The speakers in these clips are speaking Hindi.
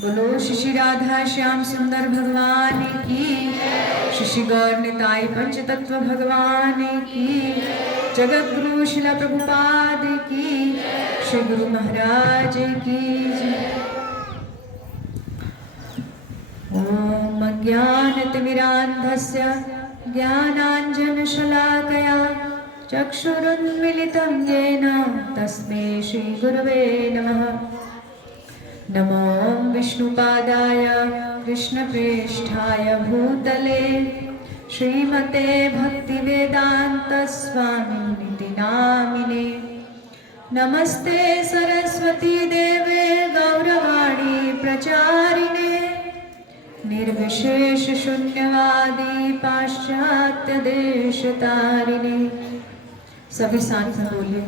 बोलो श्री राधा श्याम सुंदर भगवान की, श्री गौर निताई पंच तत्व भगवान की, जगत गुरु शिला प्रभुपाद की, श्री गुरु महाराज की जय। ओम अज्ञानतिमिरान्धस्य ज्ञानाञ्जनशलाकया चक्षुरुन्मिलितं येन तस्मै श्रीगुरवे नमः। नमो विष्णुपादाय कृष्णप्रेष्ठाय भूतले श्रीमते भक्तिवेदान्तस्वामिनिति नामिने। नमस्ते सरस्वती देवे गौरवाणी प्रचारिणे निर्विशेष शून्यवादी पाश्चात्य देश तारिणे। सभी साथ में बोलिए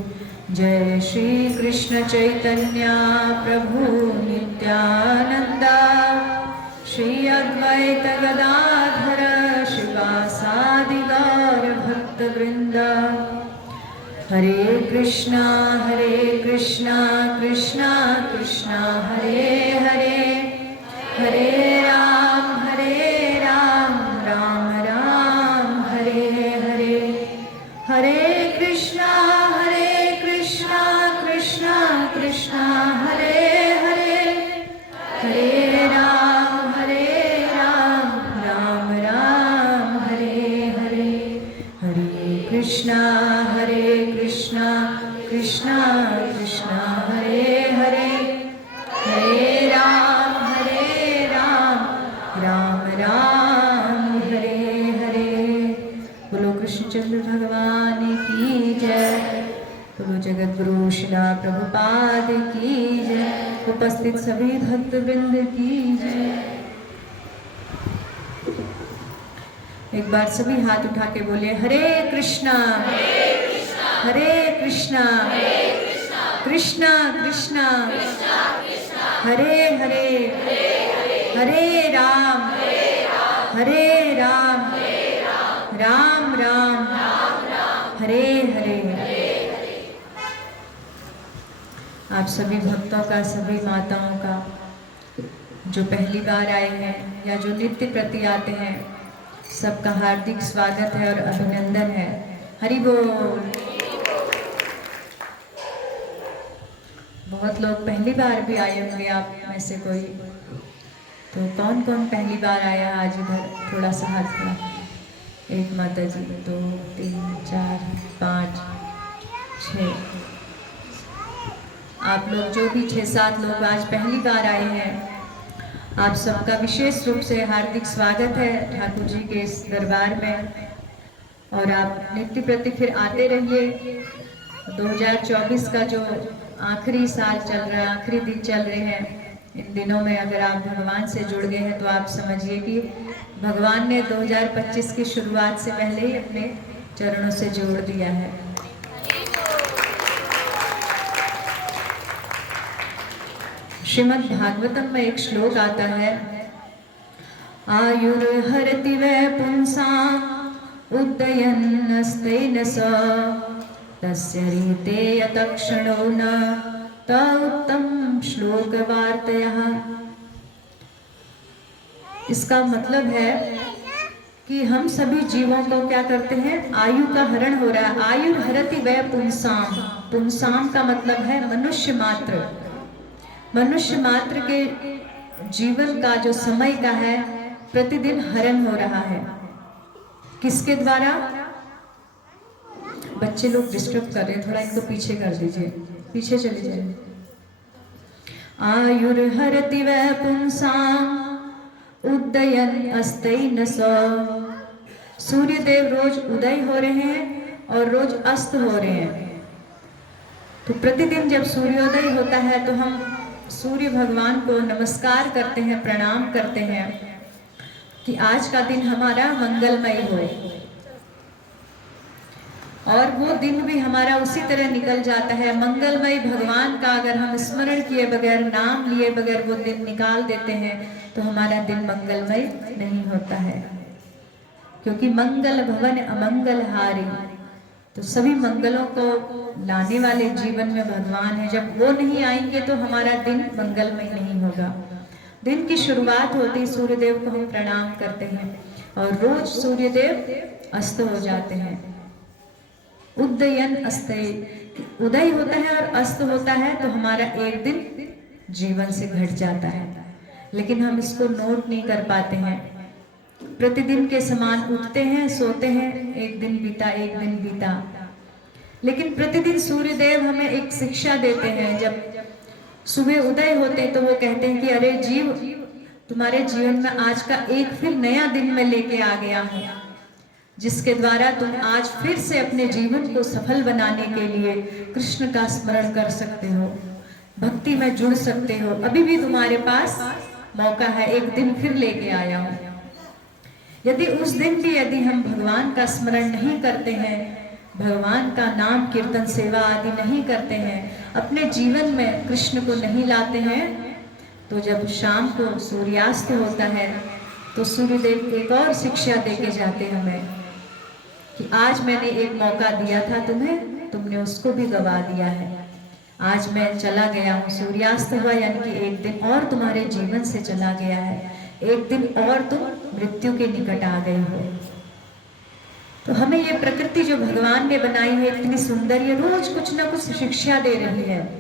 जय श्री कृष्ण चैतन्य प्रभु नित्यानंदा श्री अद्वैत गदाधर शिवासादि गौर भक्त वृंद। हरे कृष्णा कृष्णा कृष्णा हरे हरे, हरे राम राम राम हरे हरे। हरे कृष्णा कृष्णा कृष्णा हरे हरे, हरे राम राम राम हरे हरे। हरे कृष्णा कृष्णा कृष्णा हरे हरे, हरे राम राम राम हरे हरे। बोलो कृष्णचंद्र भगवान की जय, बोलो जगत गुरु शिला प्रभुपाद की जय, उपस्थित सभी भक्त वृंद की जय। एक बार सभी हाथ उठा के बोले हरे कृष्णा कृष्णा कृष्णा हरे हरे, हरे राम राम राम हरे हरे। आप सभी भक्तों का, सभी माताओं का जो पहली बार आए हैं या जो नित्य प्रति आते हैं, सबका हार्दिक स्वागत है और अभिनंदन है। हरि बोल। बहुत लोग पहली बार भी आए होंगे आप में से कोई, तो कौन कौन पहली बार आया आज इधर? थोड़ा सा हाथ खड़ा। एक माता जी, 2 3 4 5 6। आप लोग जो भी 6-7 लोग आज पहली बार आए हैं, आप सबका विशेष रूप से हार्दिक स्वागत है ठाकुर जी के इस दरबार में। और आप नित्य प्रति फिर आते रहिए। 2024 का जो आखिरी साल चल रहा है, आखिरी दिन चल रहे हैं, इन दिनों में अगर आप भगवान से जुड़ गए हैं तो आप समझिए कि भगवान ने 2025 की शुरुआत से पहले ही अपने चरणों से जोड़ दिया है। श्रीमद् भागवतम में एक श्लोक आता है, आयुर्हरति वै पुंसाम् उद्ययन्नस्तेन स तस्य रीते यतक्षणो न त उत्तम श्लोक वार्तयः। इसका मतलब है कि हम सभी जीवों को क्या करते हैं, आयु का हरण हो रहा है। आयुर्हरति वै पुंसाम्, पुंसाम् का मतलब है मनुष्य मात्र। मनुष्य मात्र के जीवन का जो समय का है प्रतिदिन हरण हो रहा है। किसके द्वारा? बच्चे लोग डिस्टर्ब कर रहे हैं, थोड़ा इनको पीछे कर दीजिए, पीछे चले जाइए। आयुर्हरति वै पुंसाम् उदयन अस्तेन स। सूर्य देव रोज उदय हो रहे हैं और रोज अस्त हो रहे हैं। तो प्रतिदिन जब सूर्योदय होता है तो हम सूर्य भगवान को नमस्कार करते हैं, प्रणाम करते हैं कि आज का दिन हमारा मंगलमय हो। और वो दिन भी हमारा उसी तरह निकल जाता है मंगलमय। भगवान का अगर हम स्मरण किए बगैर, नाम लिए बगैर वो दिन निकाल देते हैं तो हमारा दिन मंगलमय नहीं होता है, क्योंकि मंगल भवन अमंगल हारी। तो सभी मंगलों को लाने वाले जीवन में भगवान है। जब वो नहीं आएंगे तो हमारा दिन मंगलमय नहीं होगा। दिन की शुरुआत होती सूर्यदेव को हम प्रणाम करते हैं और रोज सूर्यदेव अस्त हो जाते हैं। उदयन अस्तय, उदय होता है और अस्त होता है तो हमारा एक दिन जीवन से घट जाता है, लेकिन हम इसको नोट नहीं कर पाते हैं। प्रतिदिन के समान उठते हैं, सोते हैं, एक दिन बीता एक दिन बीता, लेकिन प्रतिदिन सूर्यदेव हमें एक शिक्षा देते हैं। जब सुबह उदय होते तो वो कहते हैं कि अरे जीव, तुम्हारे जीवन में आज का एक फिर नया दिन मैं लेके आ गया हूँ, जिसके द्वारा तुम आज फिर से अपने जीवन को सफल बनाने के लिए कृष्ण का स्मरण कर सकते हो, भक्ति में जुड़ सकते हो। अभी भी तुम्हारे पास मौका है, एक दिन फिर लेके आया हूँ। यदि उस दिन भी यदि हम भगवान का स्मरण नहीं करते हैं, भगवान का नाम कीर्तन सेवा आदि नहीं करते हैं, अपने जीवन में कृष्ण को नहीं लाते हैं, तो जब शाम को सूर्यास्त होता है तो सूर्यदेव एक और शिक्षा देके जाते हमें कि आज मैंने एक मौका दिया था तुम्हें, तुमने उसको भी गवा दिया है। आज मैं चला गया हूँ, सूर्यास्त हुआ यानी कि एक दिन और तुम्हारे जीवन से चला गया है, एक दिन और तुम मृत्यु के निकट आ गए हो। तो हमें ये प्रकृति जो भगवान ने बनाई है इतनी सुंदर, ये रोज कुछ ना कुछ शिक्षा दे रही है।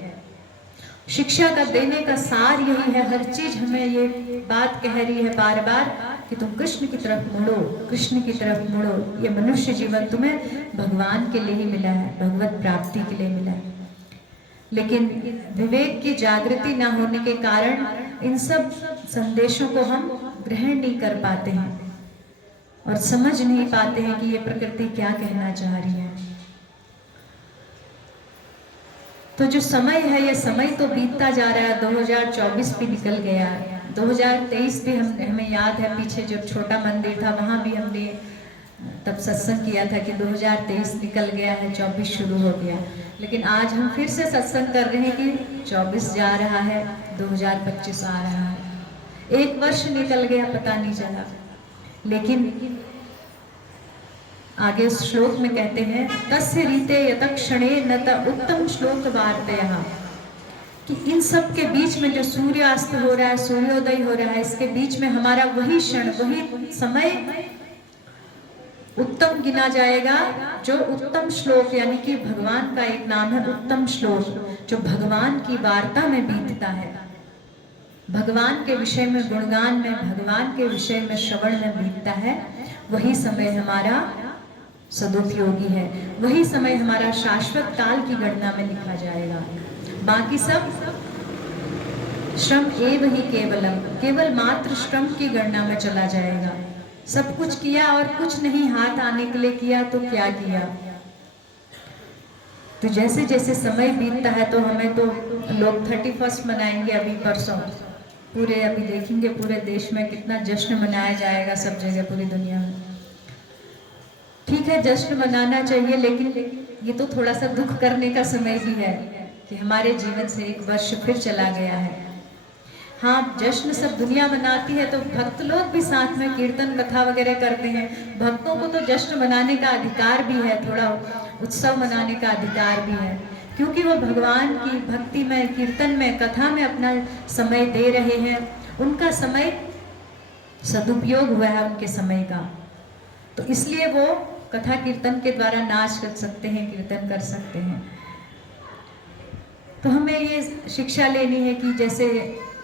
शिक्षा का देने का सार यही है, हर चीज हमें ये बात कह रही है बार बार कि तुम कृष्ण की तरफ मुड़ो, कृष्ण की तरफ मुड़ो। ये मनुष्य जीवन तुम्हें भगवान के लिए ही मिला है, भगवत प्राप्ति के लिए मिला है। लेकिन विवेक की जागृति ना होने के कारण इन सब संदेशों को हम ग्रहण नहीं कर पाते हैं और समझ नहीं पाते हैं कि ये प्रकृति क्या कहना चाह रही है। तो जो समय है, ये समय तो बीतता जा रहा है, 2024 भी निकल गया है, 2023 भी हमें याद है, पीछे जब छोटा मंदिर था वहां भी हमने तब सत्संग किया था कि 2023 निकल गया है, 24 शुरू हो गया। लेकिन आज हम फिर से सत्संग कर रहे हैं कि 24 जा रहा है, 2025 आ रहा है, एक वर्ष निकल गया पता नहीं चला। लेकिन आगे उस श्लोक में कहते हैं तस्य रीते यतक्षणे न त उत्तम श्लोक वार्तयः, कि इन सब के बीच में जो सूर्यास्त हो रहा है, सूर्योदय हो रहा है, इसके बीच में हमारा वही क्षण, वही समय उत्तम गिना जाएगा जो उत्तम श्लोक, यानी कि भगवान का एक नाम है उत्तम श्लोक, जो भगवान की वार्ता में बीतता है, भगवान के विषय में गुणगान में, भगवान के विषय में श्रवण में बीतता है। वही समय हमारा सदुपयोगी है, वही समय हमारा शाश्वत काल की गणना में लिखा जाएगा। बाकी सब श्रम एव ही केवलम, केवल मात्र श्रम की गणना में चला जाएगा। सब कुछ किया और कुछ नहीं हाथ आने के लिए किया तो क्या किया। तो जैसे जैसे समय बीतता है, तो हमें तो लोग 31 मनाएंगे अभी परसों, पूरे अभी देखेंगे पूरे देश में कितना जश्न मनाया जाएगा, सब जगह पूरी दुनिया में। ठीक है, जश्न मनाना चाहिए, लेकिन ये तो थोड़ा सा दुख करने का समय भी है कि हमारे जीवन से एक वर्ष फिर चला गया है। हाँ, जश्न सब दुनिया मनाती है, तो भक्त लोग भी साथ में कीर्तन कथा वगैरह करते हैं। भक्तों को तो जश्न मनाने का अधिकार भी है, थोड़ा उत्सव मनाने का अधिकार भी है, क्योंकि वो भगवान की भक्ति में, कीर्तन में, कथा में अपना समय दे रहे हैं। उनका समय सदुपयोग हुआ है उनके समय का, तो इसलिए वो कथा कीर्तन के द्वारा नाच कर सकते हैं, कीर्तन कर सकते हैं। तो हमें ये शिक्षा लेनी है कि जैसे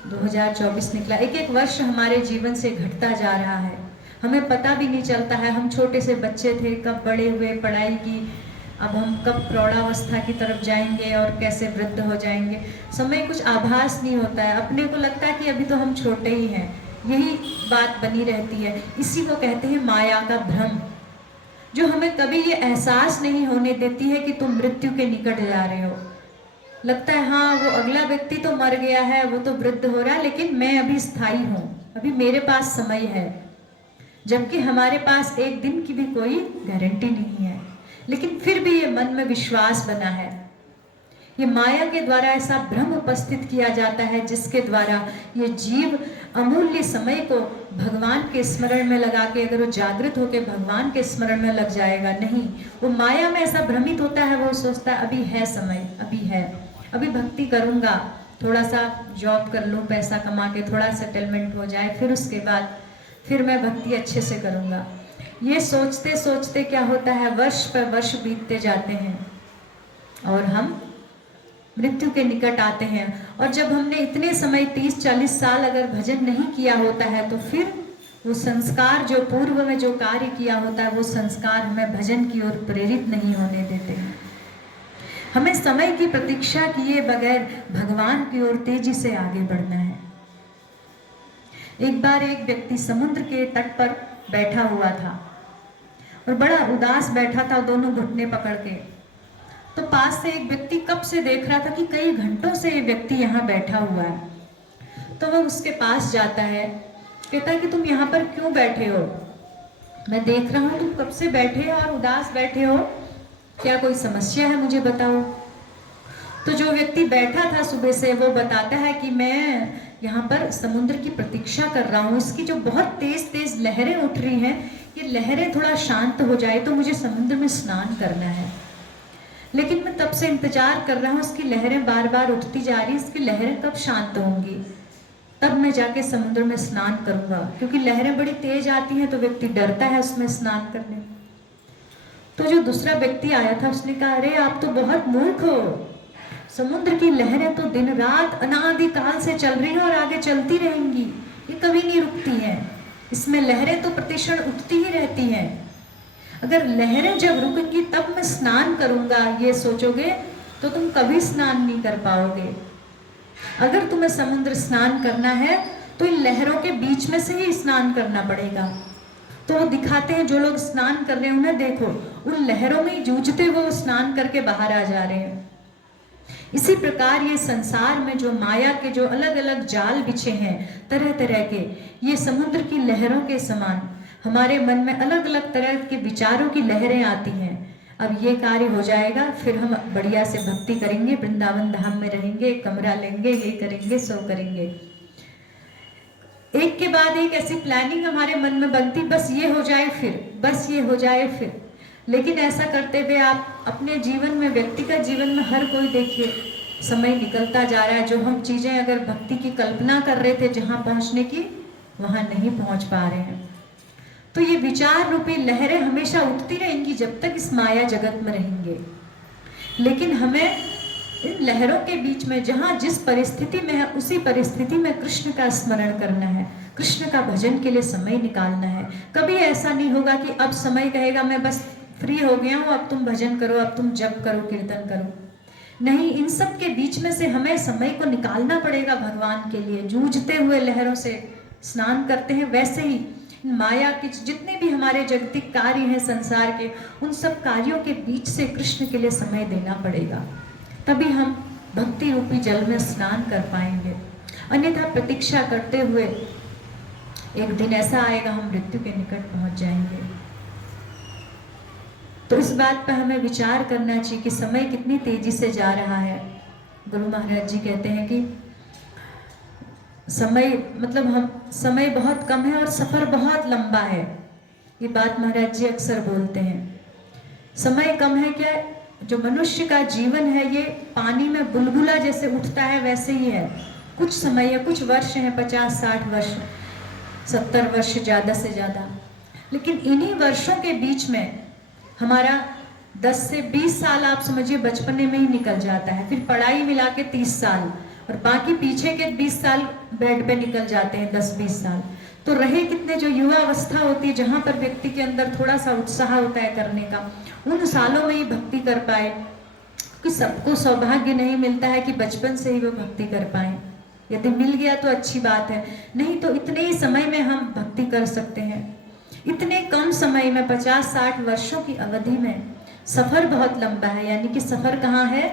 2024 निकला, एक एक वर्ष हमारे जीवन से घटता जा रहा है, हमें पता भी नहीं चलता है। हम छोटे से बच्चे थे, कब बड़े हुए, पढ़ाई की, अब हम कब प्रौढ़ावस्था की तरफ जाएंगे और कैसे वृद्ध हो जाएंगे, समय कुछ आभास नहीं होता है। अपने को लगता है कि अभी तो हम छोटे ही हैं, यही बात बनी रहती है। इसी को कहते हैं माया का भ्रम, जो हमें कभी ये एहसास नहीं होने देती है कि तुम मृत्यु के निकट जा रहे हो। लगता है हाँ, वो अगला व्यक्ति तो मर गया है, वो तो वृद्ध हो रहा है, लेकिन मैं अभी स्थायी हूँ, अभी मेरे पास समय है। जबकि हमारे पास एक दिन की भी कोई गारंटी नहीं है, लेकिन फिर भी ये मन में विश्वास बना है। ये माया के द्वारा ऐसा भ्रम उपस्थित किया जाता है, जिसके द्वारा ये जीव अमूल्य समय को भगवान के स्मरण में लगा के, अगर वो जागृत होकर भगवान के स्मरण में लग जाएगा, नहीं, वो माया में ऐसा भ्रमित होता है, वो सोचता है अभी है समय, अभी है, अभी भक्ति करूंगा, थोड़ा सा जॉब कर लूँ, पैसा कमा के थोड़ा सेटलमेंट हो जाए, फिर उसके बाद फिर मैं भक्ति अच्छे से करूंगा। ये सोचते सोचते क्या होता है, वर्ष पर वर्ष बीतते जाते हैं और हम मृत्यु के निकट आते हैं। और जब हमने इतने समय 30-40 साल अगर भजन नहीं किया होता है, तो फिर वो संस्कार जो पूर्व में जो कार्य किया होता है, वो संस्कार हमें भजन की ओर प्रेरित नहीं होने देते हैं। हमें समय की प्रतीक्षा किए बगैर भगवान की ओर तेजी से आगे बढ़ना है। एक बार एक व्यक्ति समुद्र के तट पर बैठा हुआ था और बड़ा उदास बैठा था, दोनों घुटने पकड़ के। तो पास से एक व्यक्ति कब से देख रहा था कि कई घंटों से ये व्यक्ति यहाँ बैठा हुआ है। तो वह उसके पास जाता है, कहता है कि तुम यहाँ पर क्यों बैठे हो? मैं देख रहा हूँ तुम कब से बैठे हो और उदास बैठे हो, क्या कोई समस्या है, मुझे बताओ। तो जो व्यक्ति बैठा था सुबह से, वो बताता है कि मैं यहाँ पर समुद्र की प्रतीक्षा कर रहा हूँ। इसकी जो बहुत तेज तेज लहरें उठ रही हैं, ये लहरें थोड़ा शांत हो जाए तो मुझे समुद्र में स्नान करना है। लेकिन मैं तब से इंतजार कर रहा हूँ, इसकी लहरें बार बार उठती जा रही, इसकी लहरें कब शांत होंगी, तब मैं जाके समुद्र में स्नान करूंगा। क्योंकि लहरें बड़ी तेज आती हैं तो व्यक्ति डरता है उसमें स्नान करने। तो जो दूसरा व्यक्ति आया था उसने कहा, अरे आप तो बहुत मूर्ख हो, समुद्र की लहरें तो दिन रात अनादिकाल से चल रही हैं और आगे चलती रहेंगी, ये कभी नहीं रुकती हैं। इसमें लहरें तो प्रतिक्षण उठती ही रहती हैं। अगर लहरें जब रुकेंगी तब मैं स्नान करूंगा, ये सोचोगे तो तुम कभी स्नान नहीं कर पाओगे। अगर तुम्हें समुद्र स्नान करना है तो इन लहरों के बीच में से ही स्नान करना पड़ेगा। तो वो दिखाते हैं, जो लोग स्नान कर रहे हैं उन्हें देखो, उन लहरों में जूझते हुए स्नान करके बाहर आ जा रहे हैं। इसी प्रकार ये संसार में जो माया के जो अलग अलग जाल बिछे हैं तरह तरह के, ये समुद्र की लहरों के समान हमारे मन में अलग अलग तरह के विचारों की लहरें आती हैं। अब ये कार्य हो जाएगा, फिर हम बढ़िया से भक्ति करेंगे, वृंदावन धाम में रहेंगे, कमरा लेंगे, ये करेंगे, सो करेंगे। एक के बाद एक ऐसी प्लानिंग हमारे मन में बनती, बस ये हो जाए फिर, बस ये हो जाए फिर। लेकिन ऐसा करते हुए आप अपने जीवन में, व्यक्तिगत जीवन में हर कोई देखिए समय निकलता जा रहा है। जो हम चीजें अगर भक्ति की कल्पना कर रहे थे जहां पहुंचने की, वहां नहीं पहुंच पा रहे हैं। तो ये विचार रूपी लहरें हमेशा उठती रहेंगी जब तक इस माया जगत में रहेंगे। लेकिन हमें इन लहरों के बीच में जहां जिस परिस्थिति में है उसी परिस्थिति में कृष्ण का स्मरण करना है, कृष्ण का भजन के लिए समय निकालना है। कभी ऐसा नहीं होगा कि अब समय कहेगा मैं बस फ्री हो गया हूं, अब तुम भजन करो, अब तुम जप करो, कीर्तन करो। नहीं, इन सब के बीच में से हमें समय को निकालना पड़ेगा भगवान के लिए। जूझते हुए लहरों से स्नान करते हैं, वैसे ही माया के जितने भी हमारे जागतिक कार्य हैं संसार के, उन सब कार्यों के बीच से कृष्ण के लिए समय देना पड़ेगा, तभी हम भक्ति रूपी जल में स्नान कर पाएंगे। अन्यथा प्रतीक्षा करते हुए एक दिन ऐसा आएगा हम मृत्यु के निकट पहुंच जाएंगे। तो इस बात पर हमें विचार करना चाहिए कि समय कितनी तेजी से जा रहा है। गुरु महाराज जी कहते हैं कि समय बहुत कम है और सफर बहुत लंबा है। ये बात महाराज जी अक्सर बोलते हैं। समय कम है क्या? जो मनुष्य का जीवन है ये पानी में बुलबुला जैसे उठता है वैसे ही है। कुछ समय है, कुछ वर्ष हैं, 50-60 वर्ष, 70 वर्ष ज़्यादा से ज़्यादा। लेकिन इन्हीं वर्षों के बीच में हमारा 10 से 20 साल आप समझिए बचपने में ही निकल जाता है, फिर पढ़ाई मिला के 30 साल, और बाकी पीछे के 20 साल बेड पे निकल जाते हैं, 10-20 साल। तो रहे कितने जो युवा अवस्था होती है जहाँ पर व्यक्ति के अंदर थोड़ा सा उत्साह होता है करने का, उन सालों में ही भक्ति कर पाए। कि सबको सौभाग्य नहीं मिलता है कि बचपन से ही वो भक्ति कर पाए। यदि मिल गया तो अच्छी बात है, नहीं तो इतने ही समय में हम भक्ति कर सकते हैं। इतने कम समय में 50-60 वर्षों की अवधि में सफर बहुत लंबा है। यानी कि सफर कहाँ है?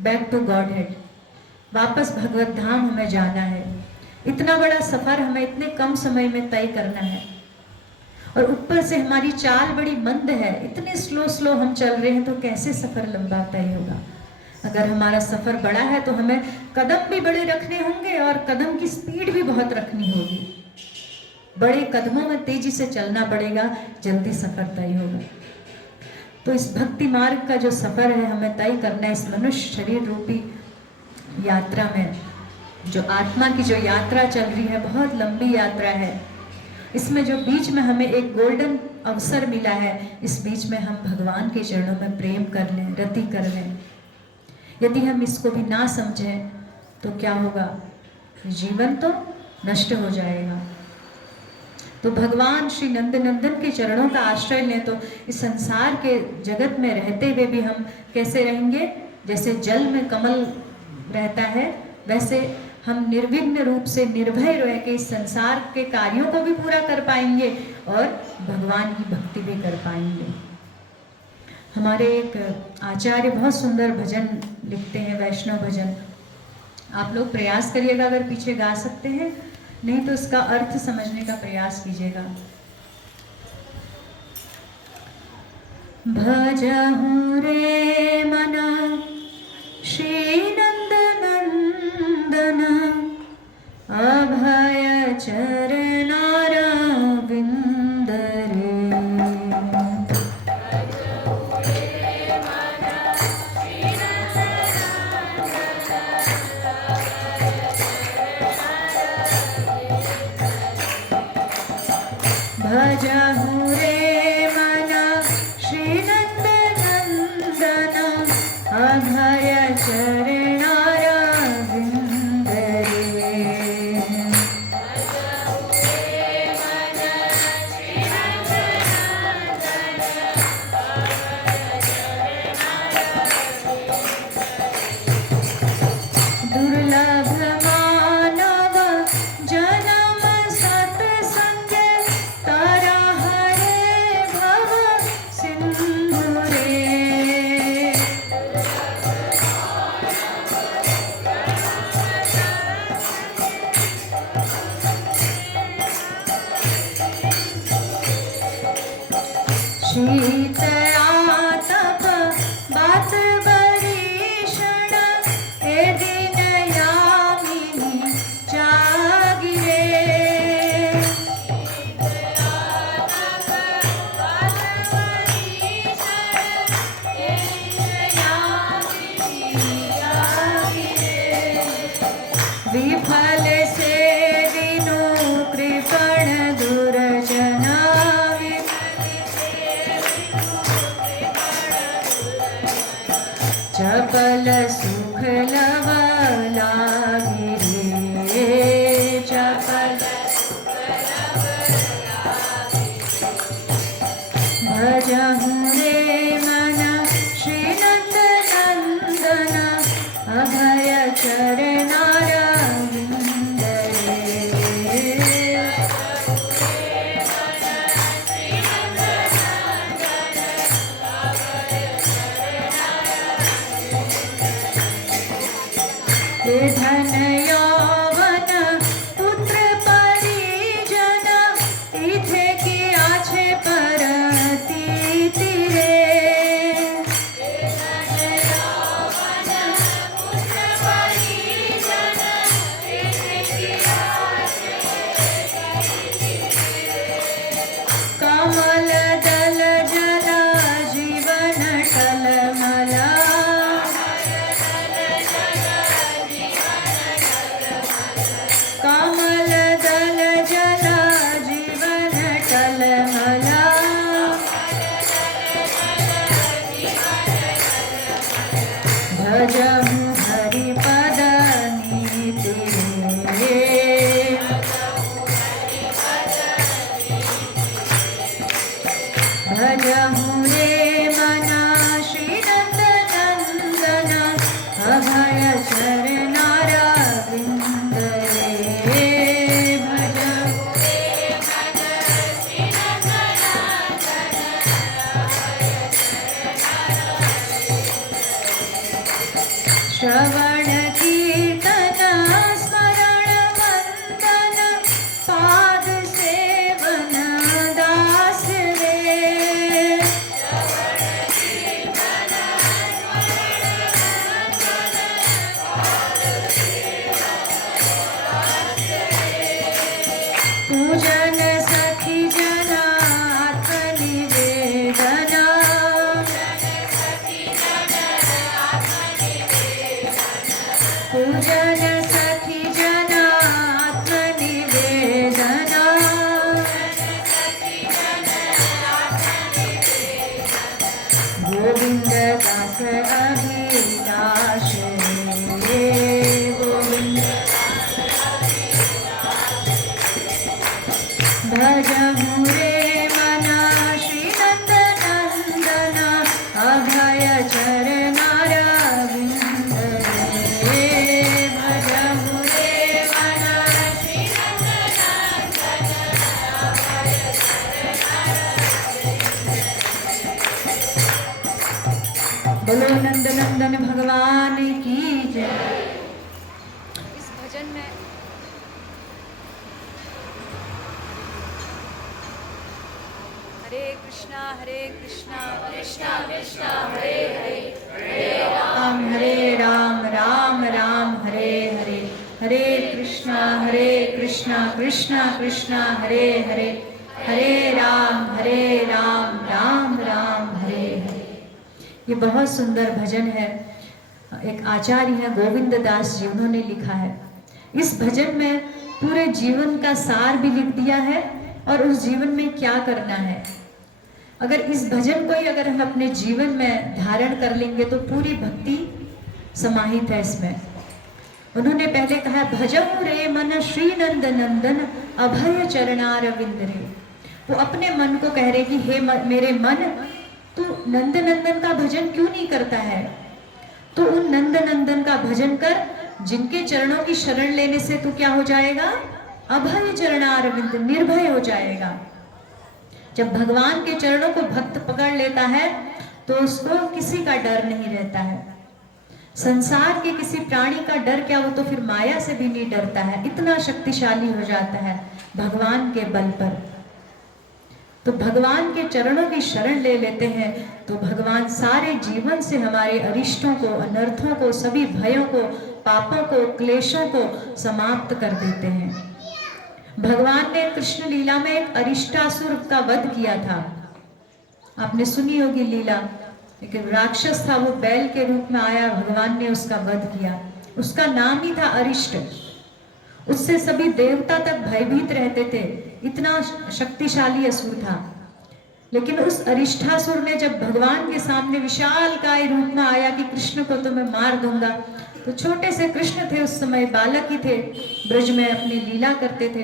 बैक टू गॉड हेड, वापस भगवत धाम हमें जाना है। इतना बड़ा सफर हमें इतने कम समय में तय करना है, और ऊपर से हमारी चाल बड़ी मंद है, इतने स्लो हम चल रहे हैं, तो कैसे सफर लंबा तय होगा। अगर हमारा सफर बड़ा है तो हमें कदम भी बड़े रखने होंगे और कदम की स्पीड भी बहुत रखनी होगी। बड़े कदमों में तेजी से चलना पड़ेगा, जल्दी सफर तय होगा। तो इस भक्ति मार्ग का जो सफर है हमें तय करना है। इस मनुष्य शरीर रूपी यात्रा में, जो आत्मा की जो यात्रा चल रही है, बहुत लंबी यात्रा है। इसमें जो बीच में हमें एक गोल्डन अवसर मिला है, इस बीच में हम भगवान के चरणों में प्रेम कर लें, रति कर लें। यदि हम इसको भी ना समझें तो क्या होगा? जीवन तो नष्ट हो जाएगा। तो भगवान श्री नंदनंदन के चरणों का आश्रय लें तो इस संसार के जगत में रहते हुए भी हम कैसे रहेंगे? जैसे जल में कमल रहता है, वैसे हम निर्विघ्न रूप से निर्भय रह के इस संसार के कार्यों को भी पूरा कर पाएंगे और भगवान की भक्ति भी कर पाएंगे। हमारे एक आचार्य बहुत सुंदर भजन लिखते हैं, वैष्णव भजन। आप लोग प्रयास करिएगा, अगर पीछे गा सकते हैं, नहीं तो इसका अर्थ समझने का प्रयास कीजिएगा। भजहु रे मना श्री नंद नंदन, अभय चरणारविंद रे। भजहु रे मना श्री नंद नंदन, अभय चरणारविंद रे। दुर्लभ मानव जन्म सत्संग, तारा हरे भव सिंधु रे। शीत आतप बात बरीषण, ए दिन यामिनी जागी रे। विफल से दिनु कृपण दुर्जना, चपल सुख लव लागी रे। चपल भजहु रे मना श्री नंद नंदन, अभय चरणारविंद रे। धन यौवन पुत्र परिजन, इथे की आछे परतीति रे। कमल दल जला जीवन टलमला, कमल दल जला जीवन टलमला। भजहु हरि पद नीति रे। भजहु रे मना श्री नंद नंदन, अभय चरणारविंद रे। भजहु श्रवण कीर्तन स्मरण वंदन, पाद सेवन दास रे। पूजन सखी जना आत्मनिवेदना, पूजन सखी जना आत्मनिवेदना। गोविंद दास अभिलाष रे। गोविंद भजहु रे मना श्री नंद नंदन, अभय चरणारविंद बोलो नंद नंदन भगवान की जय। इस भजन में हरे कृष्णा कृष्णा कृष्णा हरे हरे राम राम राम हरे हरे, हरे कृष्णा कृष्णा कृष्णा हरे हरे, हरे राम राम राम हरे हरे। ये बहुत सुंदर भजन है। एक आचार्य है गोविंद दास जी, उन्होंने लिखा है। इस भजन में पूरे जीवन का सार भी लिख दिया है और उस जीवन में क्या करना है। अगर इस भजन को ही अगर हम अपने जीवन में धारण कर लेंगे तो पूरी भक्ति समाहित है इसमें। उन्होंने पहले कहा भजऊ रे मन श्री नंद नंदन अभय चरणारविंद रे। वो अपने मन को कह रहे कि हे मेरे मन, तू नंद नंदन का भजन क्यों नहीं करता है। तो उन नंद नंदन का भजन कर, जिनके चरणों की शरण लेने से तू क्या हो जाएगा, अभय चरणारविंद, निर्भय हो जाएगा। जब भगवान के चरणों को भक्त पकड़ लेता है तो उसको किसी का डर नहीं रहता है। संसार के किसी प्राणी का डर क्या, वो तो फिर माया से भी नहीं डरता है, इतना शक्तिशाली हो जाता है भगवान के बल पर। तो भगवान के चरणों की शरण ले लेते हैं तो भगवान सारे जीवन से हमारे अरिष्टों को, अनर्थों को, सभी भयों को, पापों को, क्लेशों को समाप्त कर देते हैं। भगवान ने कृष्ण लीला में एक अरिष्टासुर का वध किया था। आपने सुनी होगी लीला। एक राक्षस था, वो बैल के रूप में आया, भगवान ने उसका वध किया। उसका नाम ही था अरिष्ट। उससे सभी देवता तक भयभीत रहते थे, इतना शक्तिशाली असुर था। लेकिन उस अरिष्टासुर ने जब भगवान के सामने विशालकाय रूप में आया कि कृष्ण को तो मैं मार दूंगा, तो छोटे से कृष्ण थे, उस समय बालक ही थे, ब्रज में अपनी लीला करते थे।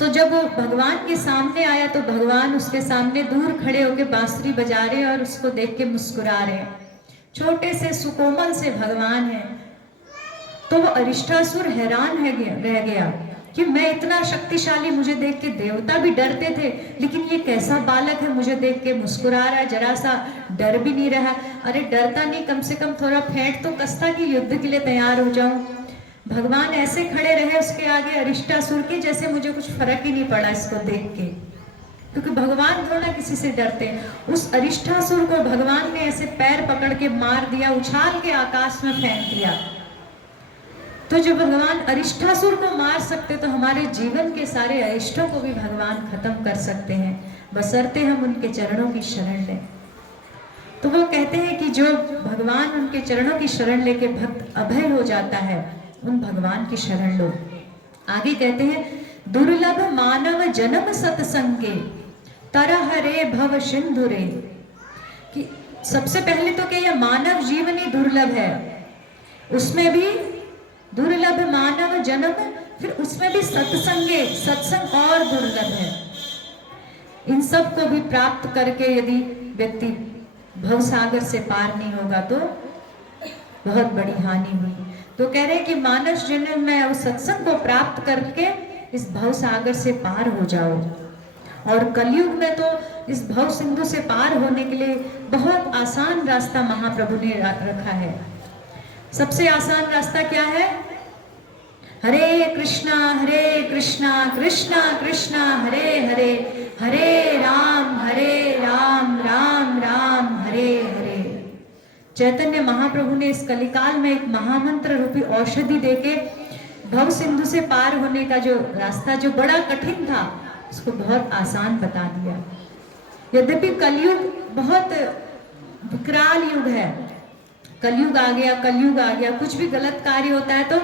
तो जब वो भगवान के सामने आया तो भगवान उसके सामने दूर खड़े होकर बांसुरी बजा रहे और उसको देख के मुस्कुरा रहे। छोटे से सुकोमल से भगवान है। तो वो अरिष्टासुर हैरान रह गया कि मैं इतना शक्तिशाली, मुझे देख के देवता भी डरते थे, लेकिन ये कैसा बालक है, मुझे देख के मुस्कुरा रहा है, जरा सा डर भी नहीं रहा। अरे डरता नहीं, कम से कम थोड़ा फेंट तो कसता कि युद्ध के लिए तैयार हो जाऊं। भगवान ऐसे खड़े रहे उसके आगे अरिष्टासुर के, जैसे मुझे कुछ फर्क ही नहीं पड़ा इसको देख के, क्योंकि भगवान थोड़ा किसी से डरते। उस अरिष्टासुर को भगवान ने ऐसे पैर पकड़ के मार दिया, उछाल के आकाश में फेंक दिया। तो जो भगवान अरिष्टासुर को मार सकते तो हमारे जीवन के सारे अरिष्टों को भी भगवान खत्म कर सकते हैं, बशर्ते हम उनके चरणों की शरण लें। तो वो कहते हैं कि जो भगवान उनके चरणों की शरण लेके भक्त अभय हो जाता है, उन भगवान की शरण लो। आगे कहते हैं दुर्लभ मानव जन्म सत्संगे तरह रे भव सिंधुरे। कि सबसे पहले तो क्या मानव जीवन ही दुर्लभ है, उसमें भी दुर्लभ मानव जन्म, फिर उसमें भी सत्संगे, सत्संग और दुर्लभ है। इन सब को भी प्राप्त करके यदि व्यक्ति भवसागर से पार नहीं होगा तो बहुत बड़ी हानि हुई। तो कह रहे हैं कि मानव जन्म में उस सत्संग को प्राप्त करके इस भव सागर से पार हो जाओ। और कलयुग में तो इस भव सिंधु से पार होने के लिए बहुत आसान रास्ता महाप्रभु ने रखा है। सबसे आसान रास्ता क्या है? हरे कृष्णा कृष्णा कृष्णा हरे हरे, हरे राम राम राम हरे हरे। चैतन्य महाप्रभु ने इस कलिकाल में एक महामंत्र रूपी औषधि देके भव सिंधु से पार होने का जो रास्ता, जो बड़ा कठिन था, उसको बहुत आसान बता दिया। यद्यपि कलयुग बहुत विकराल युग है, कलयुग आ गया, कुछ भी गलत कार्य होता है तो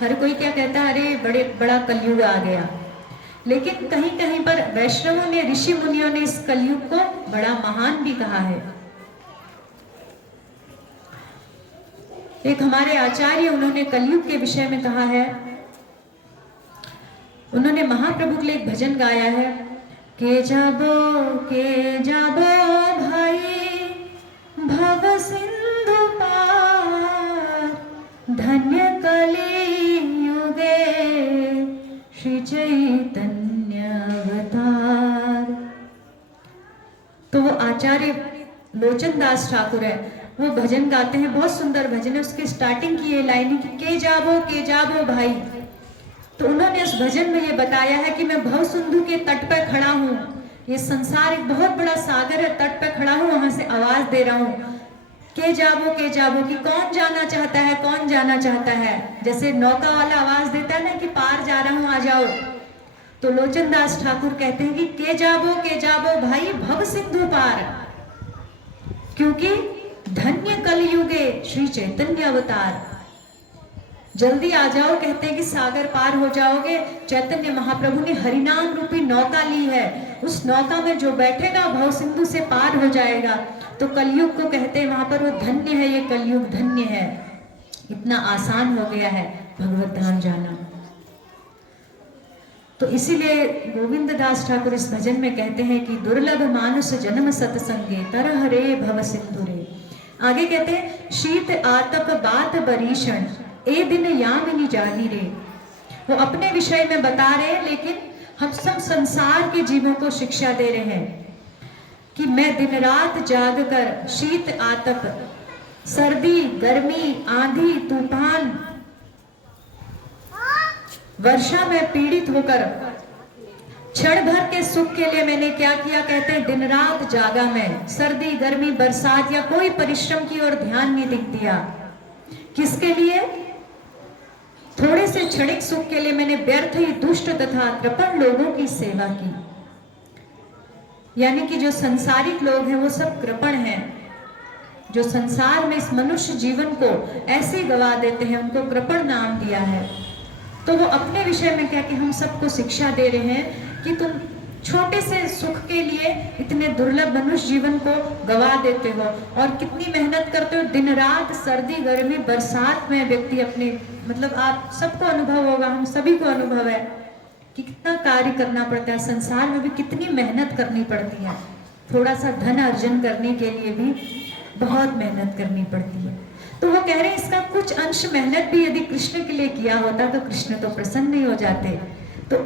हर कोई क्या कहता है, अरे बड़ा कलयुग आ गया। लेकिन कहीं कहीं पर वैष्णवों ने, ऋषि मुनियों ने इस कलयुग को बड़ा महान भी कहा है। एक हमारे आचार्य, उन्होंने कलयुग के विषय में कहा है, उन्होंने महाप्रभु के लिए एक भजन गाया है के जाबो भाई भव सिंधु पार, धन्य कलियुगे श्री चैतन्य अवतार। तो वो आचार्य लोचन दास ठाकुर है, वो भजन गाते हैं, बहुत सुंदर भजन है। उसकी स्टार्टिंग की ये लाइन है कि के जाबो भाई। तो उन्होंने उस भजन में ये बताया है कि मैं भव सिंधु के तट पर खड़ा हूँ, ये संसार एक बहुत बड़ा सागर है, तट पर खड़ा हूँ, वहां से आवाज दे रहा हूँ के जाबो कि कौन जाना चाहता है, कौन जाना चाहता है। जैसे नौका वाला आवाज देता है ना कि पार जा रहा हूँ, आ जाओ। तो लोचन दास ठाकुर कहते हैं कि के जाबो भाई भव सिंधु पार, क्योंकि धन्य कलयुगे श्री चैतन्य अवतार। जल्दी आ जाओ, कहते हैं कि सागर पार हो जाओगे। चैतन्य महाप्रभु ने हरिनाम रूपी नौका ली है, उस नौका में जो बैठेगा भव सिंधु से पार हो जाएगा। तो कलयुग को कहते हैं वहां पर वो धन्य है, ये कलयुग धन्य है, इतना आसान हो गया है भगवत धाम जाना। तो इसीलिए गोविंद दास ठाकुर इस भजन में कहते हैं कि दुर्लभ मानुष जन्म सत्संगे तरह रे भव सिंधु रे। आगे कहते हैं शीत आतप बात बरीषण ए दिन यामिनी जानी रे। वो अपने विषय में बता रहे हैं, लेकिन हम सब संसार के जीवों को शिक्षा दे रहे हैं कि मैं दिन रात जाग कर शीत आतप, सर्दी गर्मी आंधी तूफान वर्षा में पीड़ित होकर क्षण भर के सुख के लिए मैंने क्या किया। कहते हैं दिन रात जागा मैं, सर्दी गर्मी बरसात या कोई परिश्रम की ओर ध्यान नहीं दिया। किसके लिए? थोड़े से क्षणिक सुख के लिए मैंने व्यर्थ ही दुष्ट तथा कृपण लोगों की सेवा की। यानी कि जो संसारिक लोग हैं वो सब कृपण हैं, जो संसार में इस मनुष्य जीवन को ऐसे गवा देते हैं, उनको कृपण नाम दिया है। तो वो अपने विषय में क्या कि हम सबको शिक्षा दे रहे हैं कि तुम छोटे से सुख के लिए इतने दुर्लभ मनुष्य जीवन को गवा देते हो, और कितनी मेहनत करते हो दिन रात, सर्दी गर्मी बरसात में व्यक्ति अपने, मतलब आप सबको अनुभव होगा, हम सभी को अनुभव है कि कितना कार्य करना पड़ता है, संसार में भी कितनी मेहनत करनी पड़ती है। थोड़ा सा धन अर्जन करने के लिए भी बहुत मेहनत करनी पड़ती है। तो वो कह रहे हैं इसका कुछ अंश मेहनत भी यदि कृष्ण के लिए किया होता तो कृष्ण तो प्रसन्न नहीं हो जाते। तो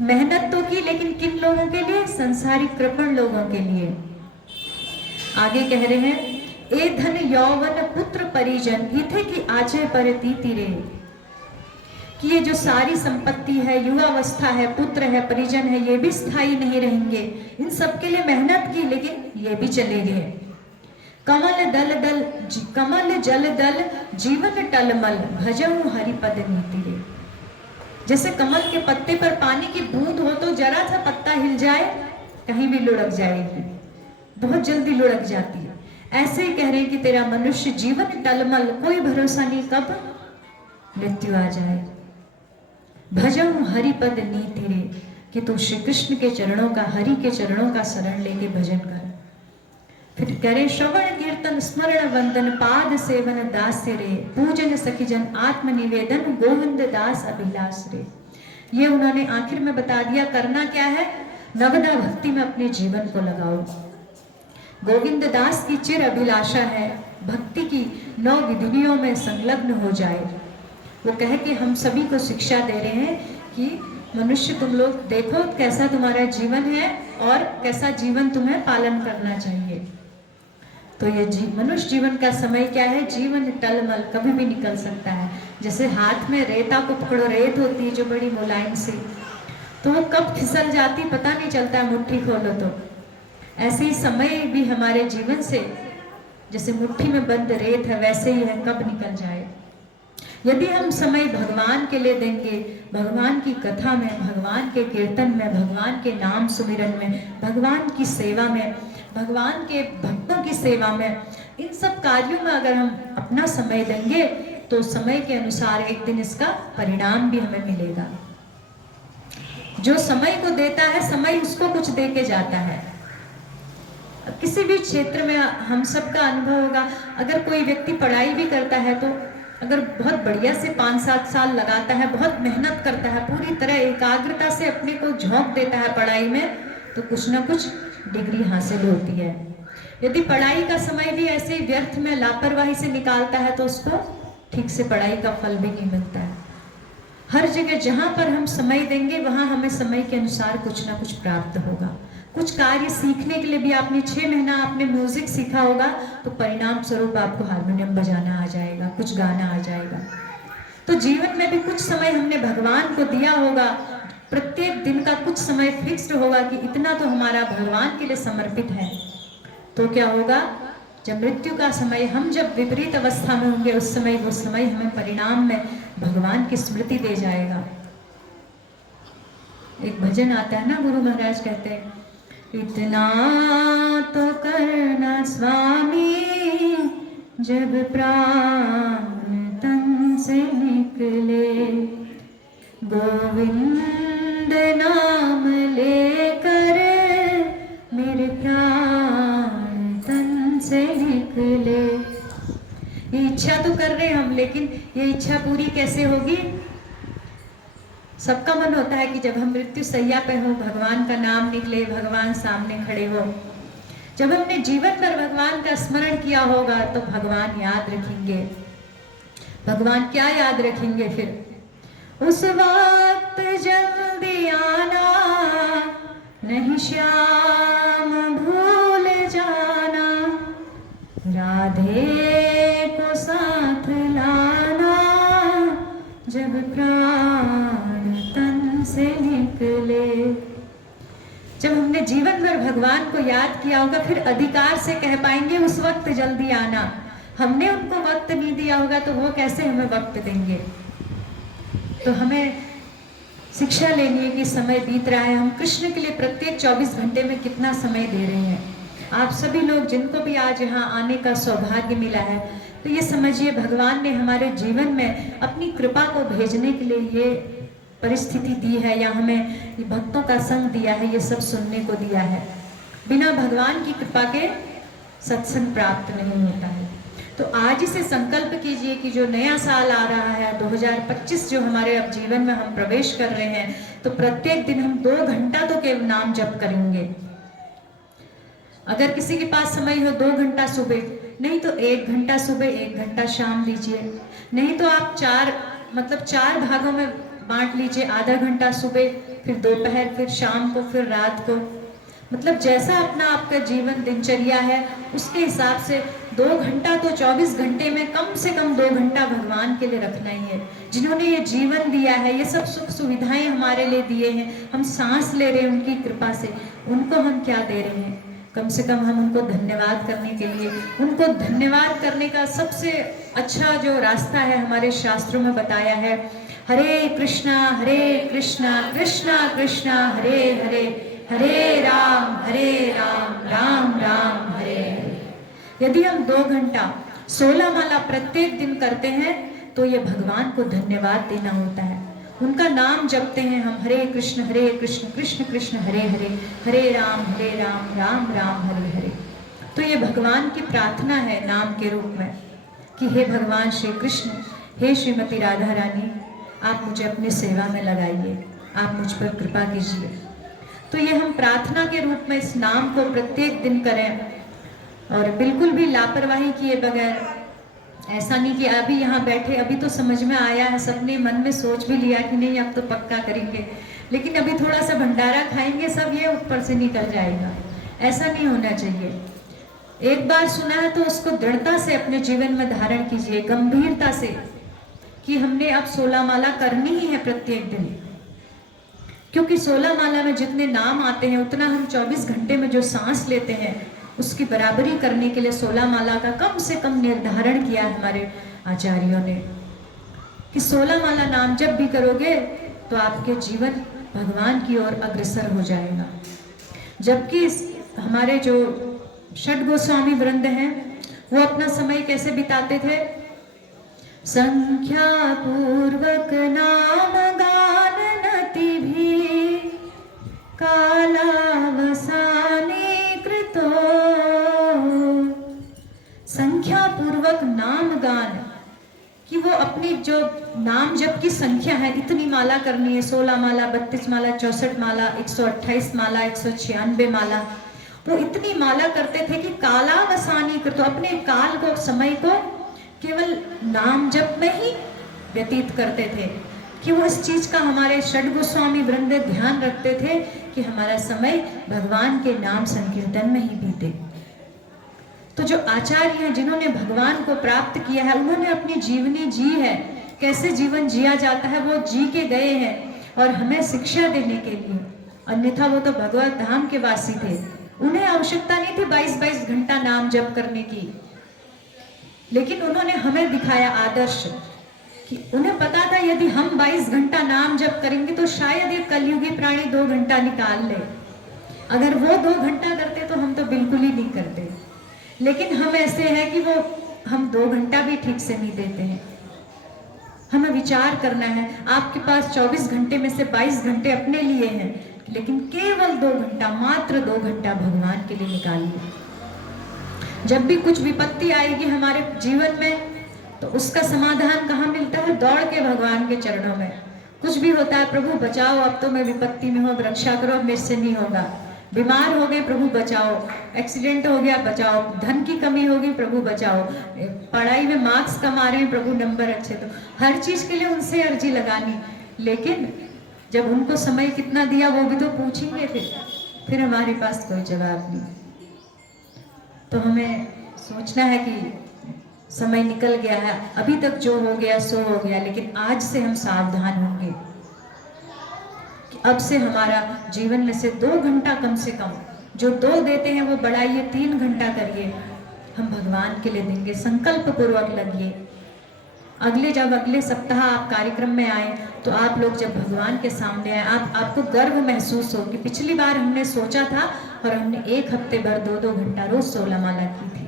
मेहनत तो की, लेकिन किन लोगों के लिए? संसारिक कृपण लोगों के लिए। आगे कह रहे हैं ए धन यौवन पुत्र परिजन इथे की आचे पर तीतिरे, कि ये जो सारी संपत्ति है, युवावस्था है, पुत्र है, परिजन है, ये भी स्थायी नहीं रहेंगे। इन सब के लिए मेहनत की, लेकिन ये भी चले गए। कमल जल दल जीवन टलमल भजऊ हरिपद नीति रे। जैसे कमल के पत्ते पर पानी की बूंद हो तो जरा सा पत्ता हिल जाए कहीं भी लुढ़क जाएगी, बहुत जल्दी लुढ़क जाती है। ऐसे ही कह रहे हैं कि तेरा मनुष्य जीवन टलमल, कोई भरोसा नहीं कब मृत्यु आ जाए। भजऊ हरिपद नीति रे, कि तू श्री कृष्ण के चरणों का, हरि के चरणों का शरण लेके भजन कर। फिर करे श्रवण कीर्तन स्मरण वंदन पाद सेवन दास्य रे, पूजन सखीजन आत्म निवेदन गोविंद दास अभिलाष रे। ये उन्होंने आखिर में बता दिया करना क्या है, नवदा भक्ति में अपने जीवन को लगाओ। गोविंद दास की चिर अभिलाषा है भक्ति की 9 विधियों में संलग्न हो जाए। वो कह के हम सभी को शिक्षा दे रहे हैं कि मनुष्य तुम लोग देखो कैसा तुम्हारा जीवन है और कैसा जीवन तुम्हें पालन करना चाहिए। तो ये मनुष्य जीवन का समय क्या है, जीवन टलमल, कभी भी निकल सकता है। जैसे हाथ में रेता को पकड़ो, रेत होती है जो बड़ी मुलायम सी, तो वो कब फिसल जाती पता नहीं चलता, मुट्ठी खोलो तो। ऐसे ही समय भी हमारे जीवन से जैसे मुट्ठी में बंद रेत है, वैसे ही है, कब निकल जाए। यदि हम समय भगवान के लिए देंगे, भगवान की कथा में, भगवान के कीर्तन में, भगवान के नाम सुमिरन में, भगवान की सेवा में, भगवान के भक्तों की सेवा में, इन सब कार्यों में अगर हम अपना समय देंगे तो समय के अनुसार एक दिन इसका परिणाम भी हमें मिलेगा। जो समय को देता है, समय उसको कुछ दे के जाता है। किसी भी क्षेत्र में हम सबका अनुभव होगा, अगर कोई व्यक्ति पढ़ाई भी करता है तो अगर बहुत बढ़िया से 5-7 साल लगाता है, बहुत मेहनत करता है, पूरी तरह एकाग्रता से अपने को झोंक देता है पढ़ाई में, तो कुछ ना कुछ डिग्री हासिल होती है। यदि पढ़ाई का समय भी ऐसे ही व्यर्थ में लापरवाही से निकालता है तो उसको ठीक से पढ़ाई का फल भी नहीं मिलता है। हर जगह जहाँ पर हम समय देंगे वहाँ हमें समय के अनुसार कुछ ना कुछ प्राप्त होगा। कुछ कार्य सीखने के लिए भी आपने 6 महीना आपने म्यूजिक सीखा होगा, तो परिणाम स्वरूप आपको हारमोनियम बजाना आ जाएगा, कुछ गाना आ जाएगा। तो जीवन में भी कुछ समय हमने भगवान को दिया होगा, प्रत्येक दिन का कुछ समय फिक्स्ड होगा कि इतना तो हमारा भगवान के लिए समर्पित है। तो क्या होगा, जब मृत्यु का समय, हम जब विपरीत अवस्था में होंगे, उस समय वो समय हमें परिणाम में भगवान की स्मृति दे जाएगा। एक भजन आता है ना, गुरु महाराज कहते हैं, इतना तो करना स्वामी जब प्राण तन से निकले, गोविंद नाम लेकर मेरे प्राण तन से निकले। ये इच्छा तो कर रहे हैं हम, लेकिन ये इच्छा पूरी कैसे होगी? सबका मन होता है कि जब हम मृत्यु सैया पे हो, भगवान का नाम निकले, भगवान सामने खड़े हो। जब हमने जीवन भर भगवान का स्मरण किया होगा तो भगवान याद रखेंगे। भगवान क्या याद रखेंगे फिर? उस वक्त जल्दी आना, नहीं श्याम भूल जाना, राधे को साथ लाना, जब प्राण तन से निकले। जब हमने जीवन भर भगवान को याद किया होगा, फिर अधिकार से कह पाएंगे उस वक्त जल्दी आना। हमने उनको वक्त नहीं दिया होगा तो वो कैसे हमें वक्त देंगे? तो हमें शिक्षा लेनी है कि समय बीत रहा है, हम कृष्ण के लिए प्रत्येक 24 घंटे में कितना समय दे रहे हैं। आप सभी लोग जिनको भी आज यहाँ आने का सौभाग्य मिला है, तो ये समझिए भगवान ने हमारे जीवन में अपनी कृपा को भेजने के लिए ये परिस्थिति दी है, या हमें ये भक्तों का संग दिया है, ये सब सुनने को दिया है। बिना भगवान की कृपा के सत्संग प्राप्त नहीं होता है। तो आज से संकल्प कीजिए कि जो नया साल आ रहा है 2025, जो हमारे अब जीवन में हम प्रवेश कर रहे हैं, तो प्रत्येक दिन हम 2 घंटा तो केवल नाम जप करेंगे। अगर किसी के पास समय हो 2 घंटा सुबह, नहीं तो 1 घंटा सुबह 1 घंटा शाम लीजिए, नहीं तो आप 4 भागों में बांट लीजिए, आधा घंटा सुबह, फिर दोपहर, फिर शाम को, फिर रात को। मतलब जैसा अपना आपका जीवन दिनचर्या है उसके हिसाब से 2 घंटा तो 24 घंटे में कम से कम 2 घंटा भगवान के लिए रखना ही है। जिन्होंने ये जीवन दिया है, ये सब सुख सुविधाएं हमारे लिए दिए हैं, हम सांस ले रहे हैं उनकी कृपा से, उनको हम क्या दे रहे हैं? कम से कम हम उनको धन्यवाद करने के लिए, उनको धन्यवाद करने का सबसे अच्छा जो रास्ता है हमारे शास्त्रों में बताया है, हरे कृष्णा कृष्णा कृष्णा हरे हरे, हरे राम राम राम हरे हरे। यदि हम 2 घंटा 16 माला प्रत्येक दिन करते हैं तो ये भगवान को धन्यवाद देना होता है। उनका नाम जपते हैं हम, हरे कृष्ण कृष्ण कृष्ण हरे हरे, हरे राम राम राम हरे हरे। तो ये भगवान की प्रार्थना है नाम के रूप में कि हे भगवान श्री कृष्ण, हे श्रीमती राधा रानी, आप मुझे अपनी सेवा में लगाइए, आप मुझ पर कृपा कीजिए। तो ये हम प्रार्थना के रूप में इस नाम को प्रत्येक दिन करें, और बिल्कुल भी लापरवाही किए बगैर। ऐसा नहीं कि अभी यहाँ बैठे, अभी तो समझ में आया है, सबने मन में सोच भी लिया कि नहीं अब तो पक्का करेंगे, लेकिन अभी थोड़ा सा भंडारा खाएंगे, सब ये ऊपर से निकल जाएगा। ऐसा नहीं होना चाहिए। एक बार सुना है तो उसको दृढ़ता से अपने जीवन में धारण कीजिए, गंभीरता से, कि हमने अब 16 माला करनी ही है प्रत्येक दिन। क्योंकि 16 माला में जितने नाम आते हैं उतना हम 24 घंटे में जो सांस लेते हैं उसकी बराबरी करने के लिए 16 माला का कम से कम निर्धारण किया हमारे आचार्यों ने, कि 16 माला नाम जब भी करोगे तो आपके जीवन भगवान की ओर अग्रसर हो जाएगा। जबकि हमारे जो षड गोस्वामी वृंद हैं वो अपना समय कैसे बिताते थे? संख्या पूर्वक नाम गान नति भी, कालावसाने कृतो। संख्या पूर्वक नाम गान, कि वो अपनी जो नाम जप की संख्या है, इतनी माला करनी है, 16 माला 32 माला 64 माला 128 माला 196 माला, वो इतनी माला करते थे कि कालावसानी कृतो, अपने काल को, समय को केवल नाम जप में ही व्यतीत करते थे। कि वो इस चीज का हमारे षड गोस्वामी वृंद ध्यान रखते थे कि हमारा समय भगवान के नाम संकीर्तन में ही बीते। तो जो आचार्य हैं जिन्होंने भगवान को प्राप्त किया है, उन्होंने अपनी जीवनी जी है, कैसे जीवन जिया जाता है वो जी के गए हैं और हमें शिक्षा देने के लिए। अन्यथा वो तो भगवत धाम के वासी थे, उन्हें आवश्यकता नहीं थी 22-22 घंटा नाम जप करने की, लेकिन उन्होंने हमें दिखाया आदर्श कि उन्हें पता था यदि हम 22 घंटा नाम जप करेंगे तो शायद एक कलयुगी प्राणी 2 घंटा निकाल ले। अगर वो 2 घंटा करते तो हम तो बिल्कुल ही नहीं करते, लेकिन हम ऐसे हैं कि वो हम 2 घंटा भी ठीक से नहीं देते हैं। हमें विचार करना है, आपके पास 24 घंटे में से 22 घंटे अपने लिए हैं, लेकिन केवल 2 घंटा, मात्र 2 घंटा भगवान के लिए निकालिए। जब भी कुछ विपत्ति आएगी हमारे जीवन में तो उसका समाधान कहाँ मिलता है? दौड़ के भगवान के चरणों में। कुछ भी होता है, प्रभु बचाओ, अब तो मैं विपत्ति में हूँ, अब रक्षा करो, अब मेरे से नहीं होगा। बीमार हो गए, प्रभु बचाओ। एक्सीडेंट हो गया, बचाओ। धन की कमी होगी, प्रभु बचाओ। पढ़ाई में मार्क्स कम आ रहे हैं, प्रभु नंबर अच्छे दो। हर चीज के लिए उनसे अर्जी लगानी, लेकिन जब उनको समय कितना दिया वो भी तो पूछेंगे, फिर हमारे पास कोई जवाब नहीं। तो हमें सोचना है कि समय निकल गया है, अभी तक जो हो गया सो हो गया, लेकिन आज से हम सावधान होंगे कि अब से हमारा जीवन में से 2 घंटा कम से कम, जो 2 देते हैं वो बढ़ाइए, 3 घंटा करिए, हम भगवान के लिए देंगे। संकल्प पूर्वक लगिए। जब अगले सप्ताह आप कार्यक्रम में आए तो आप लोग जब भगवान के सामने आए, आपको गर्व महसूस हो कि पिछली बार हमने सोचा था और हमने 1 हफ्ते भर 2-2 घंटा रोज 16 माला की थी।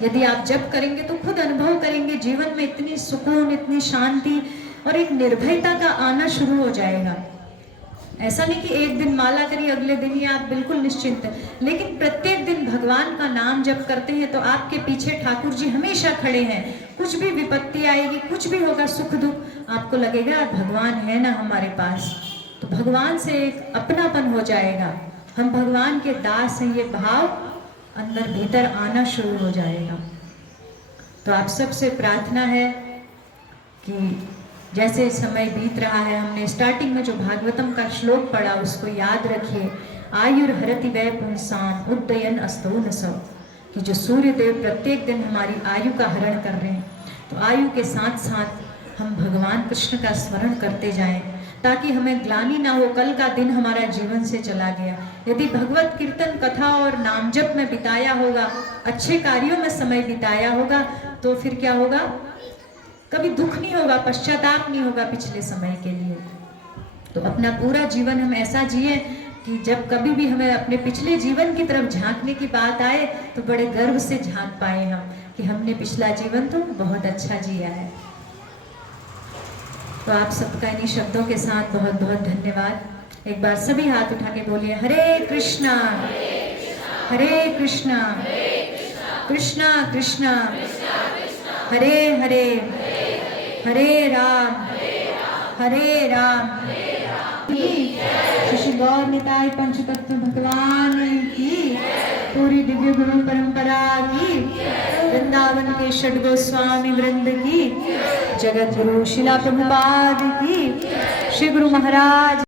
यदि आप जब करेंगे तो खुद अनुभव करेंगे जीवन में इतनी सुकून, इतनी शांति और एक निर्भयता का आना शुरू हो जाएगा। ऐसा नहीं कि एक दिन माला करिए, अगले दिन ही आप बिल्कुल निश्चिंत हैं, लेकिन प्रत्येक दिन भगवान का नाम जप करते हैं तो आपके पीछे ठाकुर जी हमेशा खड़े हैं। कुछ भी विपत्ति आएगी, कुछ भी होगा, सुख दुख, आपको लगेगा भगवान है ना हमारे पास, तो भगवान से एक अपनापन हो जाएगा। हम भगवान के दास हैं, ये भाव अंदर भीतर आना शुरू हो जाएगा। तो आप सबसे प्रार्थना है कि जैसे समय बीत रहा है, हमने स्टार्टिंग में जो भागवतम का श्लोक पढ़ा उसको याद रखिए। आयुर्हरति वै पुंसाम उद्दयन अस्तौ न सव, कि जो सूर्य देव प्रत्येक दिन हमारी आयु का हरण कर रहे हैं, तो आयु के साथ साथ हम भगवान कृष्ण का स्मरण करते जाएं, ताकि हमें ग्लानि ना हो कल का दिन हमारा जीवन से चला गया। यदि भगवत कीर्तन, कथा और नाम जप में बिताया होगा, अच्छे कार्यों में समय बिताया होगा, तो फिर क्या होगा? कभी दुख नहीं होगा, पश्चाताप नहीं होगा पिछले समय के लिए। तो अपना पूरा जीवन हम ऐसा जिए कि जब कभी भी हमें अपने पिछले जीवन की तरफ झांकने की बात आए तो बड़े गर्व से झांक पाए हम कि हमने पिछला जीवन तो बहुत अच्छा जिया है। तो आप सबका इन्हीं शब्दों के साथ बहुत बहुत धन्यवाद। एक बार सभी हाथ उठा के बोलिए हरे कृष्णा हरे कृष्णा कृष्णा कृष्णा हरे हरे हरे राम श्री गौर निताई पंचतत्व भगवान की, पूरी दिव्य गुरु परंपरा की, वृंदावन के षड गोस्वामी वृंद की, जगत गुरु शिला प्रभुपाद की, श्री गुरु महाराज